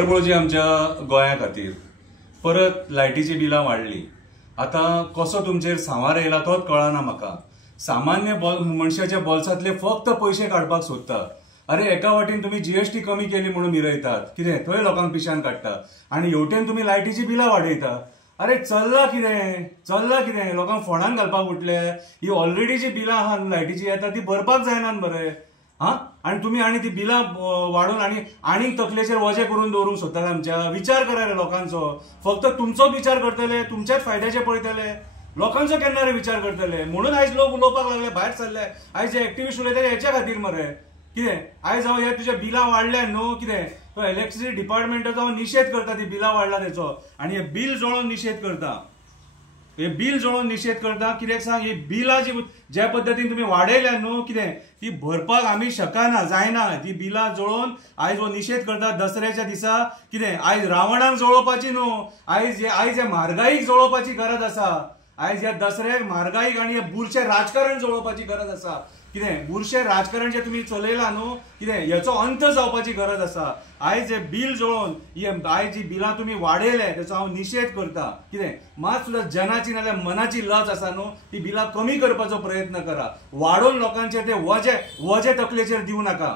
भांगरभूंयची आमच्या गोंया खातीर परत लायटीची बिलां वाडली। आता कसो तुमचेर सांवार येयला तोच कळना म्हाका। सामान्य मनशाच्या बोल्सांतले फक्त पैसे काडपाक सोदता। अरे एका वाटेन तुम्ही जीएसटी कमी केली म्हणून मिरयतात, कितें थंय लोकांक पिशान काडटा, आणि हेवटेन तुम्ही लायटीची बिलां वाडयता। अरे चल्ला कितें लोकांक फोंडान घालपाक उठले। ही ऑलरेडी जी बिलां आहा लायटीची येता ती भरपाक जायनात बरे। आणि तुम्ही ती बिलां वाडून आनी तकलेचेर वजें करून दवरूंक सोदतात आमच्या। विचार करा रे लोकांचो, फक्त तुमचोच विचार करतले, तुमच्याच फायद्याचे पळयतले, लोकांचो केन्ना रे विचार करतले। म्हणून आयज लोक उलोवपाक लागले, भायर सरले। आयज जे एक्टिविस्ट उलयता हेच्या खातीर मरे कितें आयज हांव हे तुज्या बिलां वाडल्या न्हू, कितें तो इलेक्ट्रिसिटी डिपार्टमेंटाचो निशेध करता, ती बिलां वाडला तेचो, आणि हे बिल जोळोवन निशेध करता। हे बिल जोळोवन निशेध करता। कित्याक सांग, ही बिलां जी ज्या पद्दतीन तुम्ही वाडयल्या न्हू, कितें ती भरपाक आमी शकना, जायना। ती बिलां जोळोवन आयज हो निशेध करता दसऱ्याच्या दिसा। कितें आयज रावणाक जोळोवपाची न्हू, आयज हे म्हारगाईक जोळोवपाची गरज आसा। आयज ह्या दसऱ्याक म्हारगाईक आणि हे बुरशें राजकारण जोळोवपाची गरज आसा। कितें बुरशें राजकारण जे तुम्ही चलयला न्हू, कितें हेचो अंत जावपाची गरज आसा। आयज हे बिल जोळोवन आयज जी बिलां तुम्ही वाडयले तेचो हांव निशेध करता। कितें मात सुद्दां जनाची नाल्यार मनाची लज आसा न्हू, ती बिलां कमी करपाचो प्रयत्न करा। वाडोवन लोकांचेर ते वजें तकलेचेर दिवं नाका।